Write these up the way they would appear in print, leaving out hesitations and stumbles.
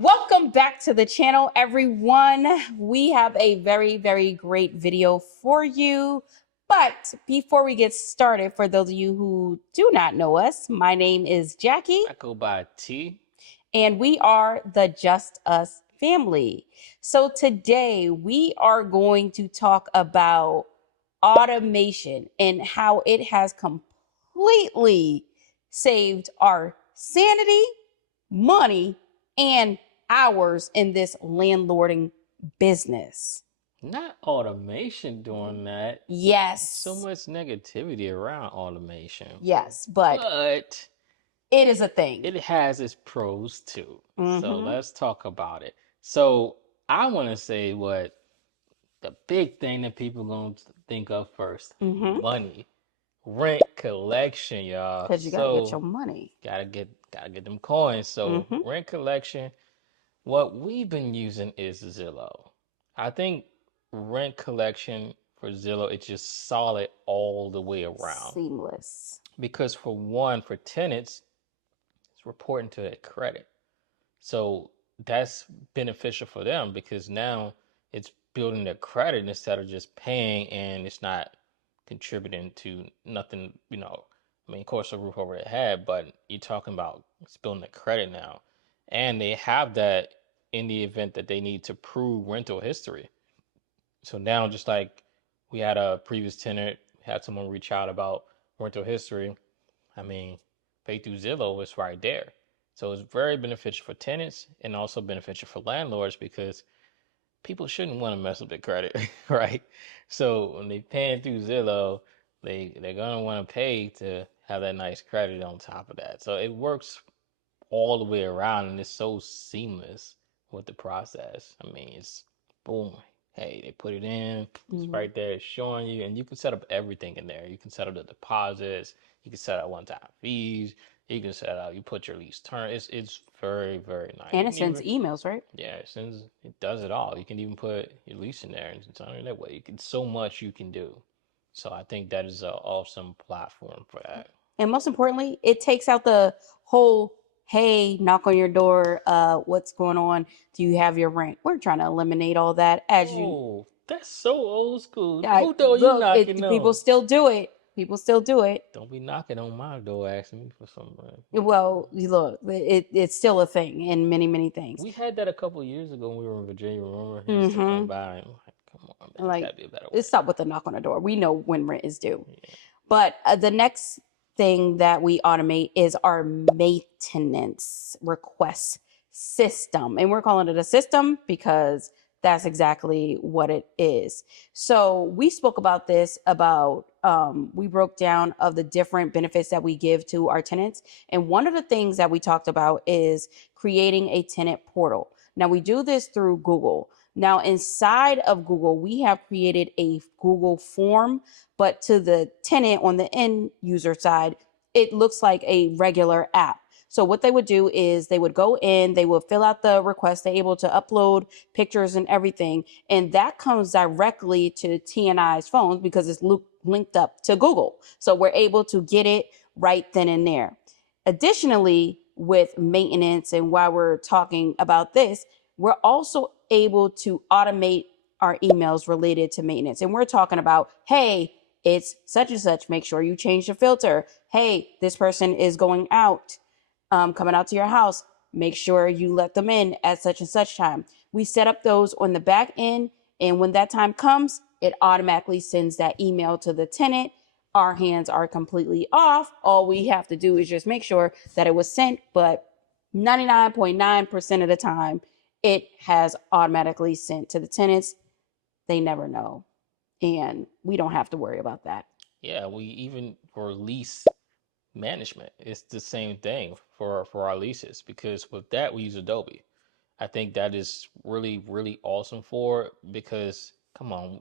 Welcome back to the channel, everyone. We have a very great video for you. But before we get started, for those of you who do not know us, my name is Jackie. I go by T. And we are the Just Us family. So today we are going to talk about automation and how it has completely saved our sanity, money, and hours in this landlording business. Not automation doing that. Yes. So much negativity around automation. Yes, but it is a thing. It has its pros too. So let's talk about it. So I want to say what the big thing that people going to think of first. Money. Rent collection, y'all. Because you gotta get your money. Gotta get them coins. So rent collection. What we've been using is Zillow. I think rent collection for Zillow, it's just solid all the way around. Seamless. Because for one, for tenants, it's reporting to their credit. So that's beneficial for them because now it's building their credit instead of just paying and it's not contributing to nothing, I mean, of course, a roof over their head, but you're talking about it's building their credit now. And they have that in the event that they need to prove rental history. So now, just like we had a previous tenant, had someone reach out about rental history. I mean, pay through Zillow is right there. So it's very beneficial for tenants and also beneficial for landlords because people shouldn't want to mess up their credit, right? So when they paying through Zillow, they're gonna want to pay to have that nice credit on top of that. So it works all the way around and it's so seamless with the process. I mean, it's boom. Hey, they put it in, it's right there, it's showing you, and you can set up everything in there. You can set up the deposits, you can set up one-time fees, you can set up, you put your lease term. It's very nice. And it sends emails, right? Yeah, it does it all. You can even put your lease in there and it's on that way. So much you can do. So I think that is an awesome platform for that. And most importantly, it takes out the whole, hey, knock on your door, what's going on? Do you have your rent? We're trying to eliminate all that that's so old school. Who door you knocking on? People still do it. People still do it. Don't be knocking on my door asking me for some rent. Well, look, it's still a thing in many things. We had that a couple of years ago when we were in Virginia. Remember? He used to come by and like, come on, man, like, gotta be a better way. Stop with the knock on the door. We know when rent is due. Yeah. But the next thing that we automate is our maintenance request system. And we're calling it a system because that's exactly what it is. So we spoke about this we broke down of the different benefits that we give to our tenants. And one of the things that we talked about is creating a tenant portal. Now we do this through Google. Now inside of Google, we have created a Google form, but to the tenant on the end user side, it looks like a regular app. So what they would do is they would go in, they would fill out the request, they're able to upload pictures and everything. And that comes directly to TNI's phones because it's linked up to Google. So we're able to get it right then and there. Additionally, with maintenance and while we're talking about this, we're also able to automate our emails related to maintenance. And we're talking about, hey, it's such and such, make sure you change the filter. Hey, this person is going out. Coming out to your house, make sure you let them in at such and such time. We set up those on the back end, and when that time comes, it automatically sends that email to the tenant. Our hands are completely off. All we have to do is just make sure that it was sent, but 99.9% of the time, it has automatically sent to the tenants. They never know, and we don't have to worry about that. Yeah, we even for lease management, it's the same thing for our leases because with that we use Adobe. I think that is really awesome for it because come on,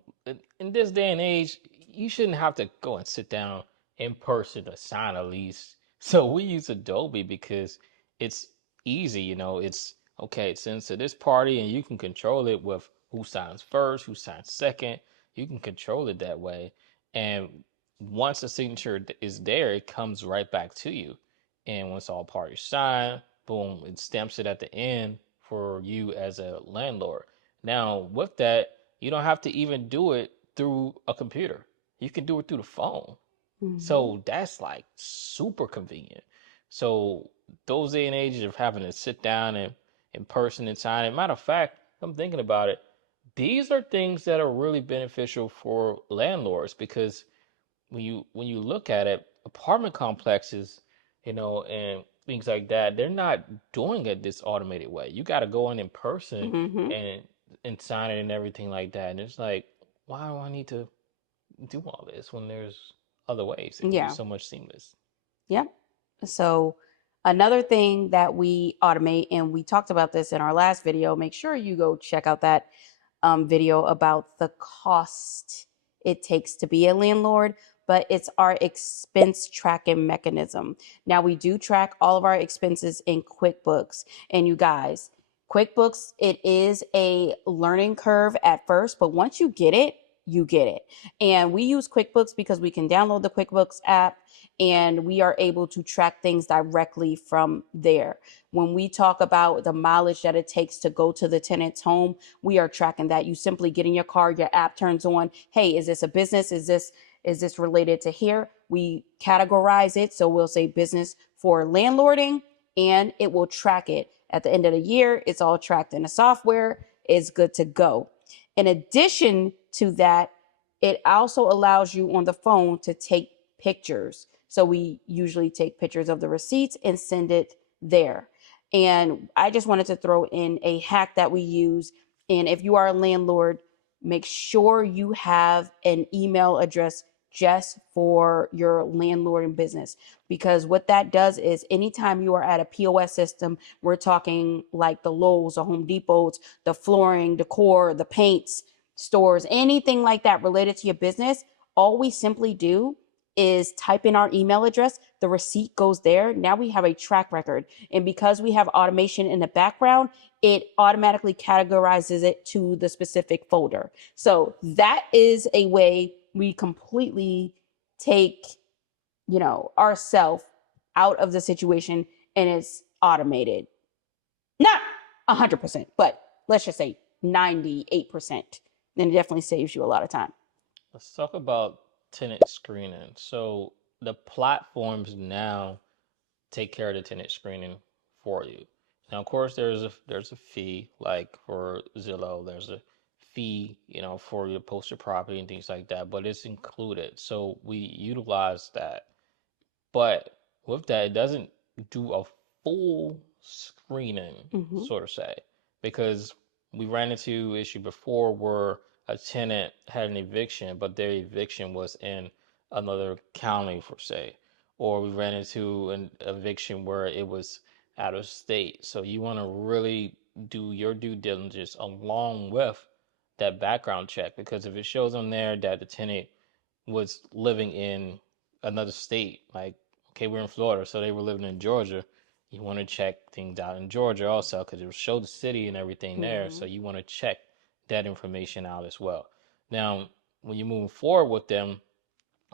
in this day and age, you shouldn't have to go and sit down in person to sign a lease. So we use Adobe because it's easy, it's okay, it sends to this party and you can control it with who signs first, who signs second. You can control it that way. And once the signature is there, it comes right back to you. And once all parties sign, boom, it stamps it at the end for you as a landlord. Now, with that, you don't have to even do it through a computer. You can do it through the phone. Mm-hmm. So that's like super convenient. So those day and ages of having to sit down and in person and sign it. Matter of fact, I'm thinking about it. These are things that are really beneficial for landlords because when you look at it, apartment complexes, and things like that, they're not doing it this automated way. You got to go in person Mm-hmm. and sign it and everything like that. And it's like, why do I need to do all this when there's other ways? It can be Yeah. so much seamless. Yep. So another thing that we automate, and we talked about this in our last video, make sure you go check out that video about the cost it takes to be a landlord, but it's our expense tracking mechanism. Now, we do track all of our expenses in QuickBooks. And you guys, QuickBooks, it is a learning curve at first, but once you get it, you get it. And we use QuickBooks because we can download the QuickBooks app and we are able to track things directly from there. When we talk about the mileage that it takes to go to the tenant's home, we are tracking that. You simply get in your car, your app turns on. Hey, is this a business? Is this related to here? We categorize it. So we'll say business for landlording and it will track it. At the end of the year, it's all tracked in the software. It's good to go. In addition to that, it also allows you on the phone to take pictures. So we usually take pictures of the receipts and send it there. And I just wanted to throw in a hack that we use. And if you are a landlord, make sure you have an email address just for your landlording business. Because what that does is anytime you are at a POS system, we're talking like the Lowe's, the Home Depots, the flooring, decor, the paints, stores, anything like that related to your business, all we simply do is type in our email address, the receipt goes there. Now we have a track record. And because we have automation in the background, it automatically categorizes it to the specific folder. So that is a way we completely take, ourselves out of the situation and it's automated. Not 100%, but let's just say 98%. And it definitely saves you a lot of time. Let's talk about tenant screening. So the platforms now take care of the tenant screening for you. Now, of course, there's a fee, like for Zillow, there's a fee, for your poster property and things like that, but it's included. So we utilize that. But with that, it doesn't do a full screening, Mm-hmm. sort of say, because we ran into issue before where a tenant had an eviction, but their eviction was in another county, for say, or we ran into an eviction where it was out of state. So you want to really do your due diligence along with that background check, because if it shows on there that the tenant was living in another state, like, okay, we're in Florida, so they were living in Georgia. You want to check things out in Georgia also because it will show the city and everything there. Mm-hmm. So you want to check that information out as well. Now, when you're moving forward with them,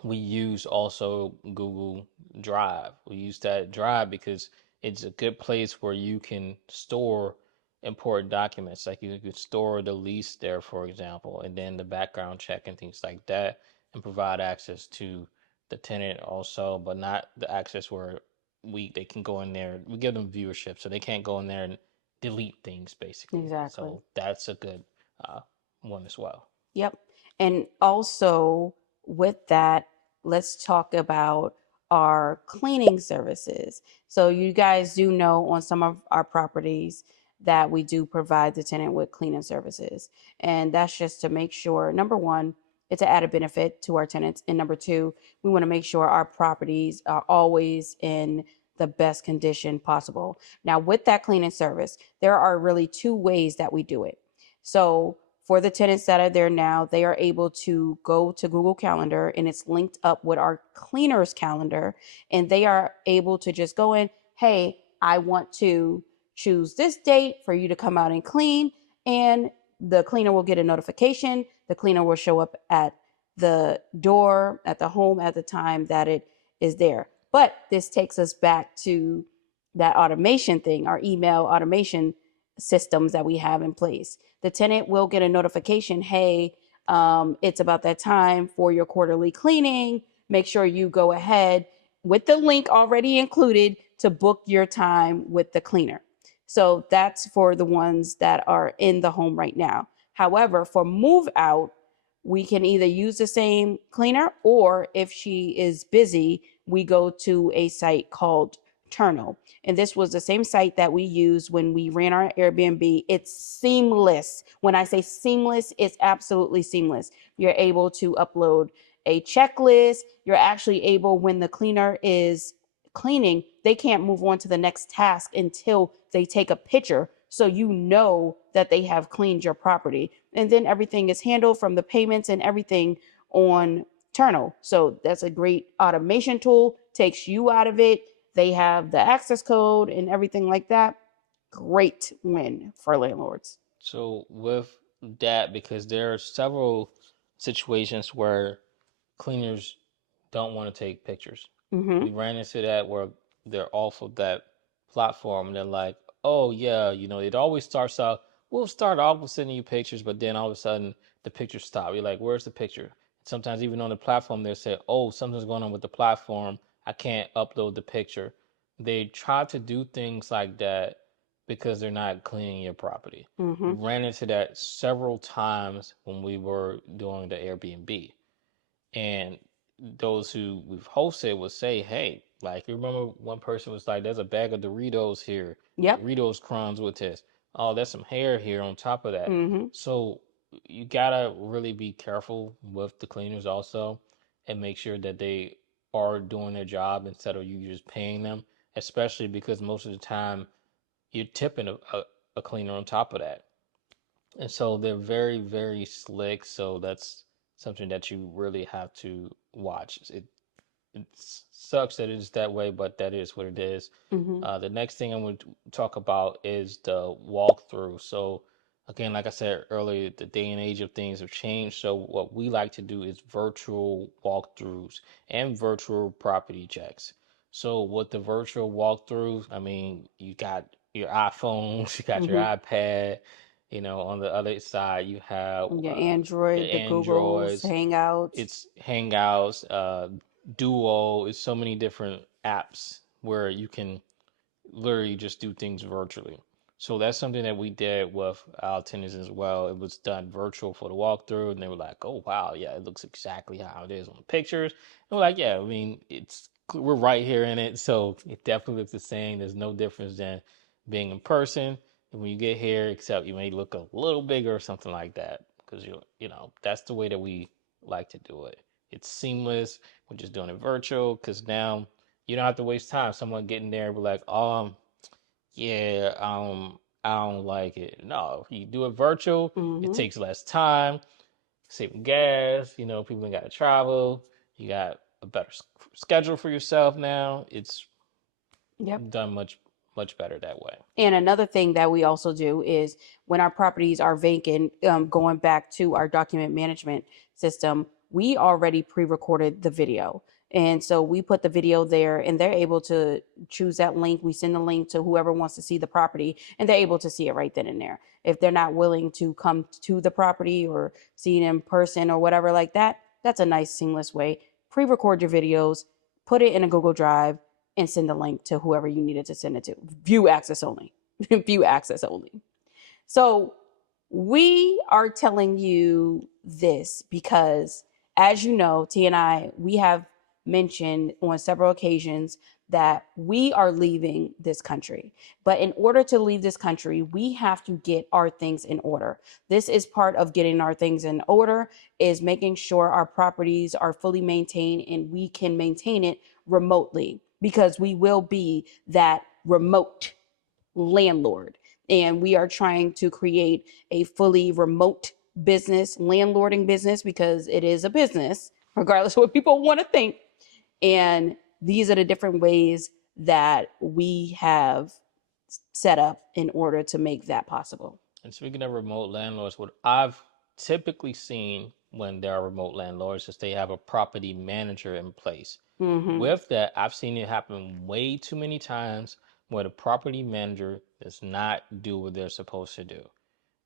we use also Google Drive. We use that Drive because it's a good place where you can store important documents. Like you could store the lease there, for example, and then the background check and things like that, and provide access to the tenant also, but not the access where they can go in there. We give them viewership, so they can't go in there and delete things basically. Exactly. So that's a good uh, one as well. Yep. And also with that, let's talk about our cleaning services. So you guys do know on some of our properties that we do provide the tenant with cleaning services. And that's just to make sure, number one, it's an added benefit to our tenants. And number two, we want to make sure our properties are always in the best condition possible. Now, with that cleaning service, there are really two ways that we do it. So for the tenants that are there now, they are able to go to Google Calendar and it's linked up with our cleaners calendar. And they are able to just go in, hey, I want to choose this date for you to come out and clean. And the cleaner will get a notification. The cleaner will show up at the door, at the home at the time that it is there. But this takes us back to that automation thing, our email automation. systems that we have in place. The tenant will get a notification, hey, it's about that time for your quarterly cleaning. Make sure you go ahead with the link already included to book your time with the cleaner. So that's for the ones that are in the home right now. However, for move out, we can either use the same cleaner, or if she is busy, we go to a site called Turnal. And this was the same site that we used when we ran our Airbnb. It's seamless. When I say seamless, it's absolutely seamless. You're able to upload a checklist. You're actually able, when the cleaner is cleaning, they can't move on to the next task until they take a picture, so you know that they have cleaned your property. And then everything is handled from the payments and everything on Turnal. So that's a great automation tool, takes you out of it. They have the access code and everything like that. Great win for landlords. So with that, because there are several situations where cleaners don't want to take pictures. Mm-hmm. We ran into that where they're off of that platform. And they're like, oh yeah, it always starts out. We'll start off with sending you pictures, but then all of a sudden the pictures stop. You're like, where's the picture? Sometimes even on the platform they'll say, oh, something's going on with the platform. I can't upload the picture. They try to do things like that because they're not cleaning your property. Mm-hmm. We ran into that several times when we were doing the Airbnb. And those who we've hosted would say, hey, like, you remember one person was like, there's a bag of Doritos here, Yep. Doritos crumbs with this. Oh, there's some hair here on top of that. Mm-hmm. So you gotta really be careful with the cleaners also, and make sure that they are doing their job instead of you just paying them, especially because most of the time you're tipping a cleaner on top of that. And so they're very, very slick. So that's something that you really have to watch. It sucks that it's that way, but that is what it is. Mm-hmm. The next thing I'm going to talk about is the walkthrough. So again, like I said earlier, the day and age of things have changed. So what we like to do is virtual walkthroughs and virtual property checks. So with the virtual walkthroughs, I mean, you got your iPhones, you got your Mm-hmm. iPad. On the other side, you have Your your Android, the Googles, Androids. Hangouts. It's Hangouts, Duo. It's so many different apps where you can literally just do things virtually. So that's something that we did with our tenants as well. It was done virtual for the walkthrough, and they were like, "Oh wow, yeah, it looks exactly how it is on the pictures." And we're like, "Yeah, I mean, we're right here in it, so it definitely looks the same. There's no difference than being in person. And when you get here, except you may look a little bigger or something like that, because that's the way that we like to do it. It's seamless. We're just doing it virtual because now you don't have to waste time. Someone getting there and be like, yeah, I don't like it. No, if you do it virtual, it Mm-hmm. takes less time, saving gas. People ain't got to travel. You got a better schedule for yourself now. It's Yep. done much, much better that way. And another thing that we also do is when our properties are vacant, going back to our document management system, we already pre-recorded the video. And so we put the video there and they're able to choose that link. We send the link to whoever wants to see the property and they're able to see it right then and there. If they're not willing to come to the property or see it in person or whatever like that, that's a nice seamless way. Pre-record your videos, put it in a Google Drive, and send the link to whoever you needed to send it to. View access only. View access only. So we are telling you this because, as you know, T and I, we have mentioned on several occasions that we are leaving this country. But in order to leave this country, we have to get our things in order. This is part of getting our things in order, is making sure our properties are fully maintained and we can maintain it remotely, because we will be that remote landlord. And we are trying to create a fully remote business, landlording business, because it is a business, regardless of what people want to think. And these are the different ways that we have set up in order to make that possible. And speaking of remote landlords, what I've typically seen when there are remote landlords is they have a property manager in place. Mm-hmm. With that, I've seen it happen way too many times where the property manager does not do what they're supposed to do.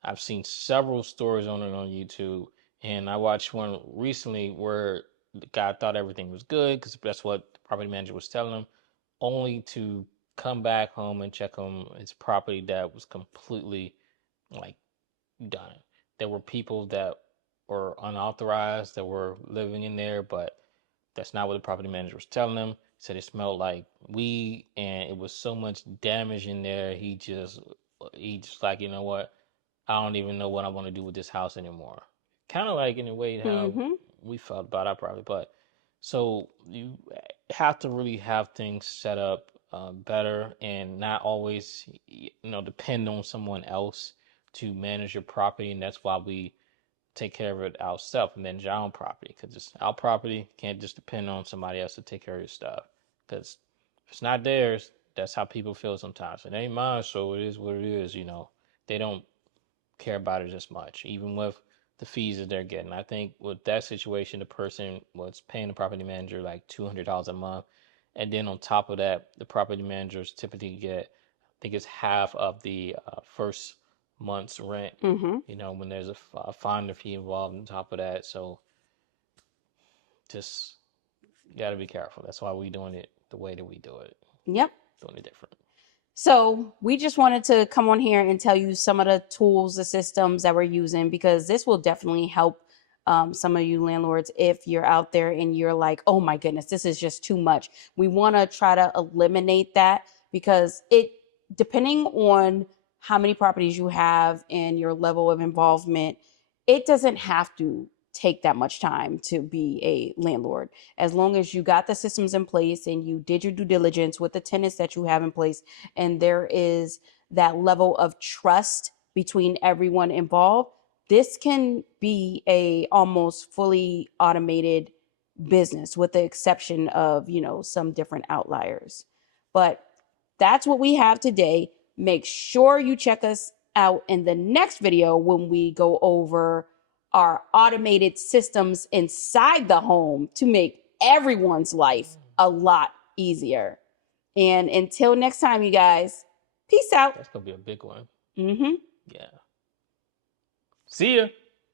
I've seen several stories on it on YouTube, and I watched one recently where the guy thought everything was good because that's what the property manager was telling him, only to come back home and check on his property that was completely like done. There were people that were unauthorized that were living in there, but that's not what the property manager was telling them. He said it smelled like weed and it was so much damage in there. He just like, you know what? I don't even know what I want to do with this house anymore. Kind of like in a way how Mm-hmm. we felt about our property, but so you have to really have things set up better and not always, depend on someone else to manage your property, and that's why we take care of it ourselves and manage our own property because it's our property. Can't just depend on somebody else to take care of your stuff because if it's not theirs, that's how people feel sometimes. It ain't mine, so it is what it is. They don't care about it as much, even with the fees that they're getting. I think with that situation, the person was paying the property manager like $200 a month, and then on top of that, the property managers typically get, I think it's half of the first month's rent. Mm-hmm. When there's a finder fee involved on top of that, so just you got to be careful. That's why we doing it the way that we do it. Yep. Doing it different. So we just wanted to come on here and tell you some of the tools, the systems that we're using, because this will definitely help some of you landlords if you're out there and you're like, oh my goodness, this is just too much. We want to try to eliminate that because depending on how many properties you have and your level of involvement, it doesn't have to take that much time to be a landlord. As long as you got the systems in place and you did your due diligence with the tenants that you have in place, and there is that level of trust between everyone involved, this can be a almost fully automated business with the exception of, some different outliers. But that's what we have today. Make sure you check us out in the next video when we go over our automated systems inside the home to make everyone's life a lot easier. And until next time, you guys, peace out. That's gonna be a big one. Mm-hmm. Yeah. See ya.